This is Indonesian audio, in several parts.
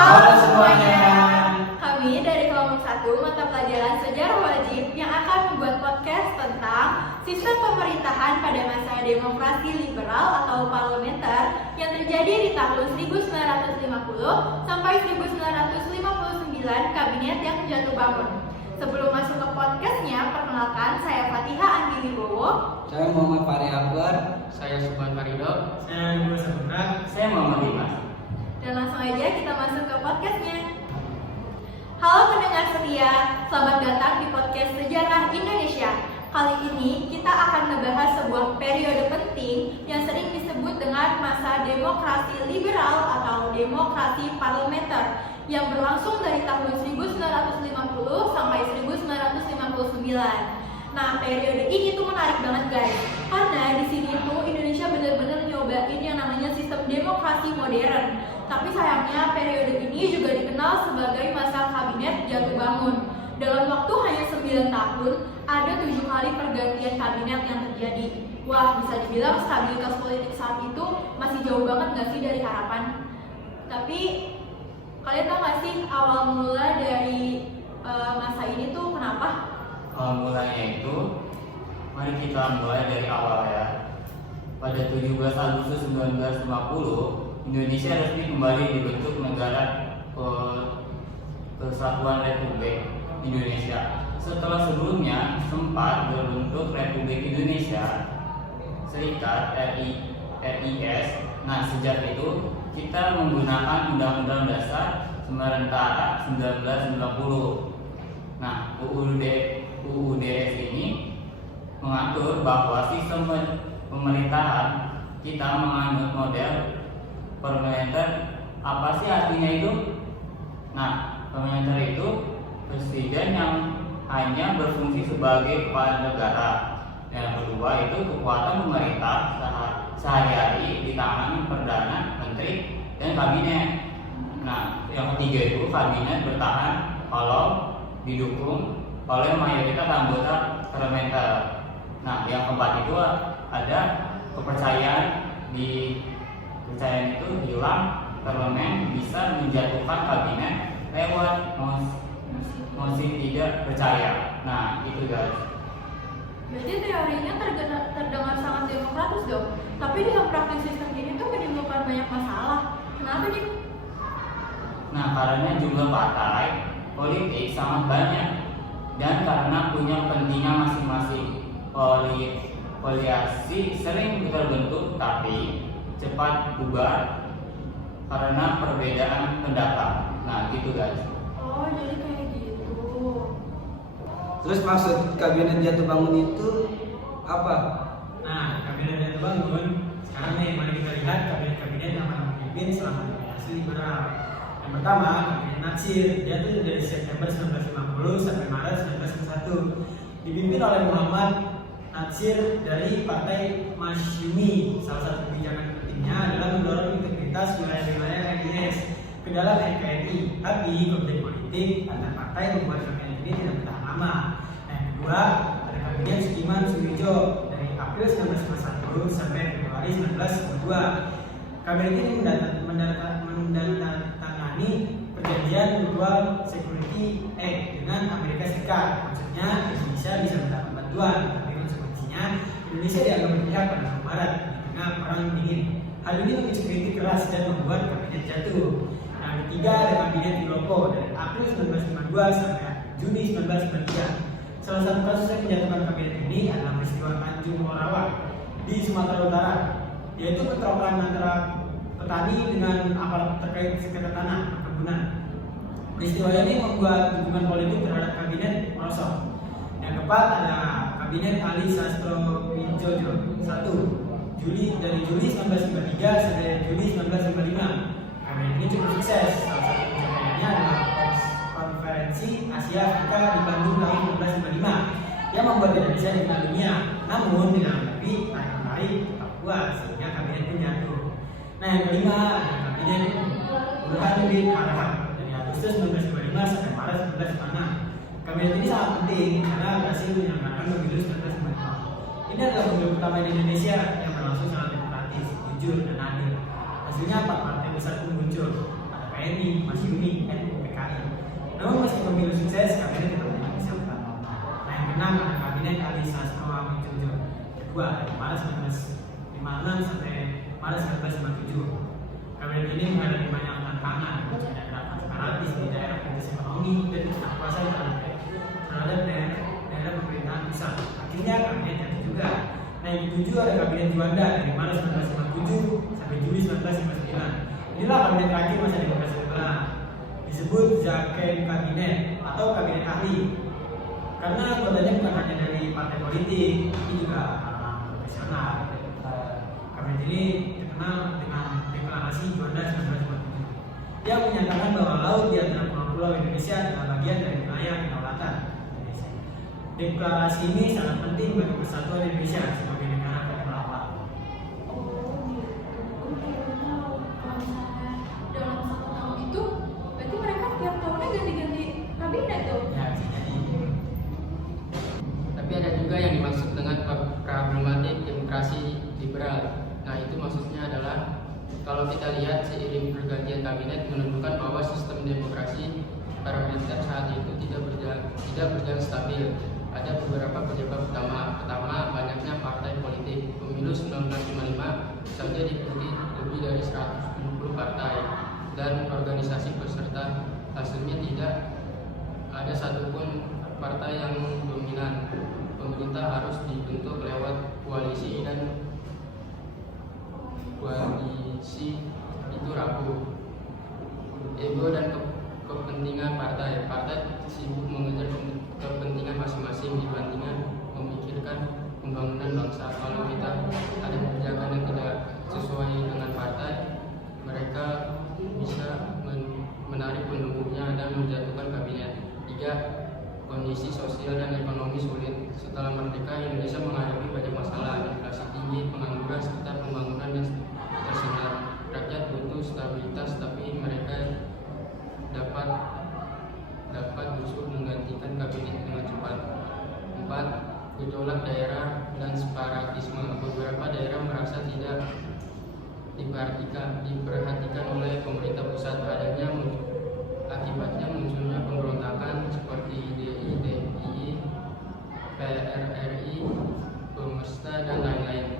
Halo semuanya. Kami dari kelompok 1 mata pelajaran sejarah wajib yang akan membuat podcast tentang sistem pemerintahan pada masa demokrasi liberal atau parlementer yang terjadi di tahun 1950 sampai 1959 kabinet yang jatuh bangun. Sebelum masuk ke podcastnya, perkenalkan saya Fatihah Andi Wibowo. Saya Muhammad Fahri Akbar. Saya Subhan Farido. Saya Agus Sabra. Saya Muhammad Dimas. Dan langsung aja kita masuk ke podcastnya. Halo pendengar setia, selamat datang di podcast Sejarah Indonesia. Kali ini kita akan membahas sebuah periode penting yang sering disebut dengan masa demokrasi liberal atau demokrasi parlementer yang berlangsung dari tahun 1950 sampai 1959. Nah, periode ini tuh menarik banget guys, karena di sini tuh Indonesia benar-benar nyobain yang namanya sistem demokrasi modern. Tapi sayangnya periode ini juga dikenal sebagai masa kabinet jatuh bangun. Dalam waktu hanya 9 tahun, ada 7 kali pergantian kabinet yang terjadi. Wah, bisa dibilang stabilitas politik saat itu masih jauh banget nggak sih dari harapan? Tapi kalian tahu nggak sih awal mula dari masa ini tuh kenapa? Awal mulanya itu, mari kita mulai dari awal ya. Pada 17 Agustus 1950, Indonesia resmi kembali dibentuk negara Kesatuan Republik Indonesia. Setelah sebelumnya sempat berbentuk Republik Indonesia Serikat RIS. Nah, sejak itu kita menggunakan Undang-Undang Dasar Sementara 1990. Nah, UUDS ini mengatur bahwa sistem pemerintahan kita menganut model parlementer. Apa sih artinya itu? Nah, parlementer itu presiden yang hanya berfungsi sebagai kepala negara. Yang kedua itu kekuatan pemerintah sehari-hari di tangan perdana menteri dan kabinet. Nah, yang ketiga itu kabinet bertahan kalau didukung oleh mayoritas anggota parlementer. Nah, yang keempat itu ada kepercayaan kepercayaan itu hilang, parlemen bisa menjatuhkan kabinet lewat mosi tidak percaya. Nah, itu guys. Berarti teorinya terdengar sangat demokratis dong. Tapi dalam praktik sistem ini tuh menimbulkan banyak masalah. Kenapa nih? Nah, karena jumlah partai politik sangat banyak dan karena punya kepentingan masing-masing. Koalisi sering terbentuk tapi cepat bubar karena perbedaan pendapat. Nah, gitu guys. Oh, jadi kayak gitu. Terus maksud kabinet jatuh bangun itu apa? Nah, kabinet jatuh bangun. Sekarang nih, mari kita lihat kabinet-kabinet yang akan memimpin selama demokrasi liberal. Yang pertama, kabinet Natsir. Dia tuh dari September 1950 sampai Maret 1961. Dipimpin oleh Muhammad Natsir dari Partai Masyumi. Salah satu kebijakan pentingnya adalah mendorong integritas wilayah-wilayah RIS ke dalam NKRI. Tapi konflik politik antar partai membuat kabinet ini tidak bertahan lama. Yang kedua, ada kabinet Sudirman Sudiojo dari April 1951 sampai Februari 1992. Kabinet ini menandatangani perjanjian Mutual Security Act dengan Amerika Serikat. Maksudnya Indonesia bisa mendapat bantuan, tapi konsekuensinya Indonesia dianggap berpihak pada Barat di tengah perang dingin. Hal ini memicu kritik keras dan membuat kabinet jatuh. Yang ketiga ada kabinet Wilopo dari April 1952 sampai Juni 1993. Salah satu kasus yang menjatuhkan kabinet ini adalah peristiwa Tanjung Morawa di Sumatera Utara, yaitu bentrokan antara petani dengan aparat terkait sengketa tanah perkebunan. Peristiwa ini membuat dukungan politik terhadap kabinet merosot. Yang keempat ada kabinet Ali Sastro Widjojo 1 dari Juli 1953 sampai Juli 1955. Kabinet ini cukup sukses. Salah satu pencapaiannya adalah konferensi Asia Afrika di Bandung tahun 1955 yang membuat Indonesia dikenal dunia. Namun dengan lebih tarik tetap kuat sehingga kabinet pun jatuh. Nah, yang kelima ada kabinet Burhanuddin Harahap dari Agustus 1955 sampai Maret 1956. Kabinet ini sangat penting karena berhasil menyelenggarakan pemilu 1955. Ini adalah pemilu pertama di Indonesia yang berlangsung sangat demokratis, jujur, dan adil. Hasilnya 4 partai besar pun muncul. Ada PNI masih unik PKI. Namun meski pemilu sukses, kabinet tetap tidak bisa bertahan. Nah, yang keenam ada kabinet Ali Sastro Amin Jojo. Kedua dari Maret 1956 sampai Maret 1957. Kabinet ini menghadapi banyak tantangan, misalnya gerakan separatis di daerah kritis ekonomi dan kekuasaan terhadap daerah pemerintahan pusat. Akhirnya kabinet jatuh juga. Nah, yang ketujuh ada kabinet Juanda dari Maret 1957 sampai Juli 1959. Inilah kabinet terakhir masa demokrasi liberal. Disebut Zaken Kabinet atau kabinet ahli. Karena anggotanya bukan hanya dari partai politik, tapi juga orang profesional. Kabinet ini terkenal dengan deklarasi Juanda 1957 yang menyatakan bahwa laut di antara pulau-pulau Indonesia adalah bagian dari wilayah kedaulatan Indonesia. Deklarasi ini sangat penting bagi persatuan Indonesia sebagai negara berkelapa. Dalam 1 tahun itu, berarti mereka tiap tahunnya ganti-ganti kabinet tuh. Ya, bisa jadi. Tapi ada juga yang dimaksud dengan problematik demokrasi liberal. Nah, itu maksudnya adalah kalau kita lihat seiring pergantian kabinet menunjukkan bahwa sistem demokrasi parlementer saat itu tidak berjalan stabil. Ada beberapa penyebab utama. Pertama, banyaknya partai politik. Pemilu 1955 saja diikuti lebih dari 170 partai dan organisasi peserta. Hasilnya tidak ada satupun partai yang dominan. Pemerintah harus dibentuk lewat koalisi dan koalisi itu rapuh. Ego dan kepentingan partai sibuk mengejar kepentingan masing-masing dibandingkan memikirkan pembangunan bangsa. Kalau kita ada kebijakan yang tidak sesuai dengan partai, mereka bisa menarik pendukungnya dan menjatuhkan kabinet. 3. Kondisi sosial dan ekonomi sulit. Setelah merdeka, Indonesia menghadapi banyak masalah, inflasi tinggi, pengangguran, serta pembangunan yang tersendat. Rakyat butuh stabilitas, tapi mereka dapat justru menggantikan kabinet dengan cepat. 4. Gejolak daerah dan separatisme. Beberapa daerah merasa tidak diperhatikan oleh pemerintah pusat. Akibatnya munculnya pemberontakan seperti DIY, PRRI, Pemesta, dan lain-lain.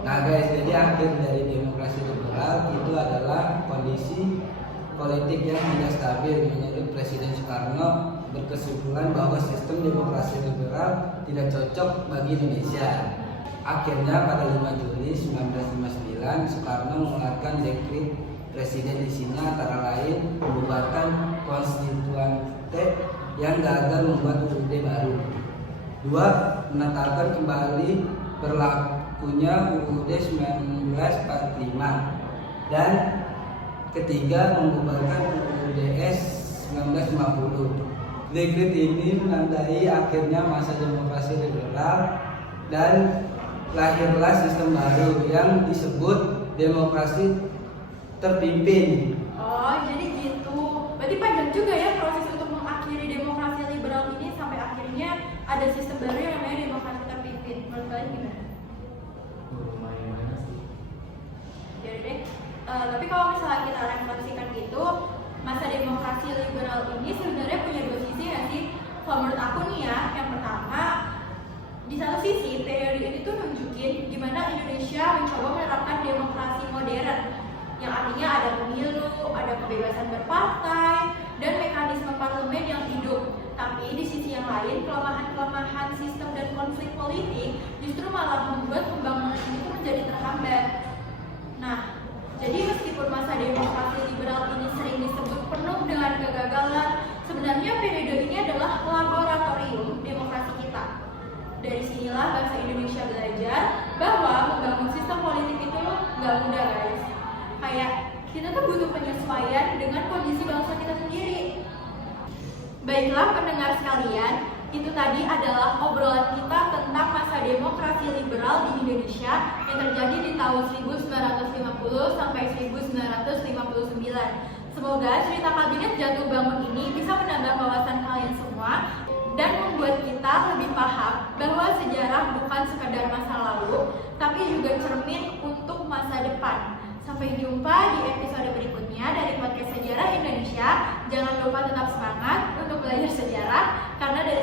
Nah guys, jadi akhir dari demokrasi liberal itu adalah kondisi politik yang tidak stabil. Menurut Presiden Soekarno berkesimpulan bahwa sistem demokrasi liberal tidak cocok bagi Indonesia. Akhirnya pada 5 Juli 1959 Soekarno mengeluarkan dekret Presiden, isinya antara lain membubarkan konstituante yang gagal membuat UUD baru. 2. Menetapkan kembali berlakunya UUD 1945. Dan ketiga, membubarkan UUDS 1950. Dekret ini menandai akhirnya masa demokrasi liberal dan lahirlah sistem baru yang disebut demokrasi terpimpin. Oh, jadi gitu. Berarti panjang juga ya proses untuk mengakhiri demokrasi liberal ini sampai akhirnya ada sistem baru yang namanya demokrasi terpimpin. Menurut kalian gimana? Lumayan sih. Ya deh. Tapi kalau misalnya kita refleksikan gitu, masa demokrasi liberal ini sebenarnya punya dua sisi nggak sih? Kalau menurut aku nih ya, yang pertama, di satu sisi periode ini tuh nunjukin gimana Indonesia mencoba menerapkan demokrasi modern, yang artinya ada pemilu, ada kebebasan berpartai, dan mekanisme parlemen yang hidup. Tapi di sisi yang lain, kelemahan-kelemahan sistem dan konflik politik justru malah membuat pembangunan itu menjadi terhambat. Nah, jadi meskipun masa demokrasi liberal ini sering disebut penuh dengan kegagalan, sebenarnya periode ini adalah laboratorium demokrasi kita. Dari sinilah bangsa Indonesia belajar bahwa membangun sistem politik itu nggak mudah, guys. Kayak kita tuh butuh penyesuaian dengan kondisi bangsa kita sendiri. Baiklah pendengar sekalian, itu tadi adalah obrolan kita tentang masa demokrasi liberal di Indonesia yang terjadi di tahun 1950 sampai 1959. Semoga cerita kabinet jatuh bangun ini bisa menambah wawasan kalian semua dan membuat kita lebih paham bahwa sejarah bukan sekadar masa lalu, tapi juga cermin untuk masa depan. Sampai jumpa di episode berikutnya dari Podcast Sejarah Indonesia. Jangan lupa tetap semangat untuk belajar sejarah, karena dari